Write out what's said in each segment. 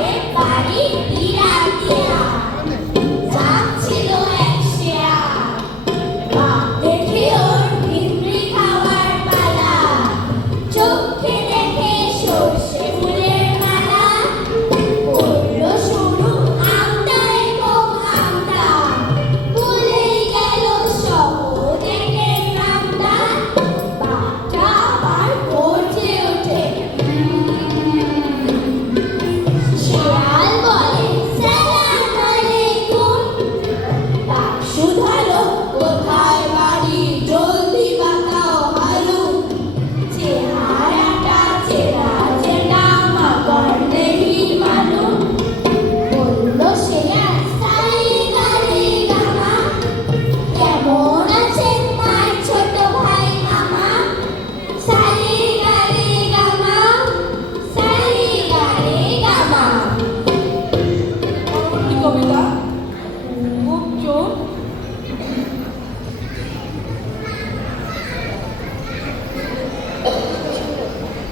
나의 말이 미라지요.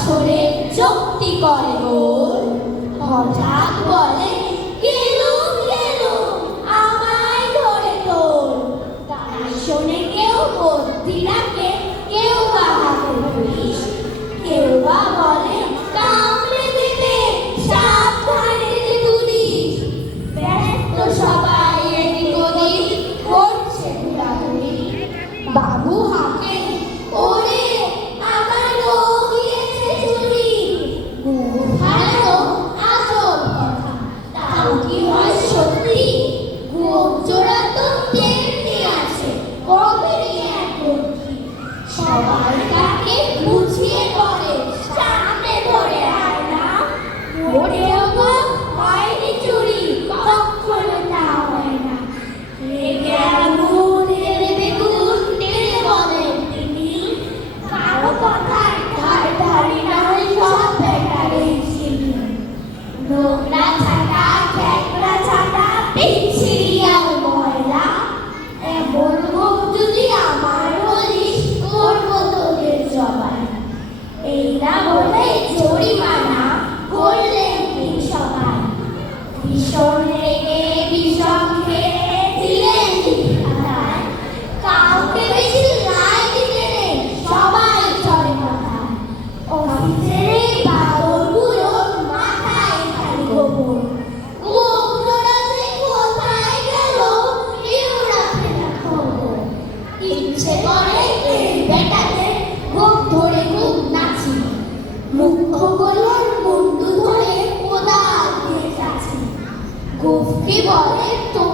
ছড়ে চুক্তি করে ওর হঠাৎ বলে সত্যি? গোপজোড়া তো তেমনি আছে। কবে সবার কাকে ভীষণ রেগে ভীষণ কুফরি বলে তো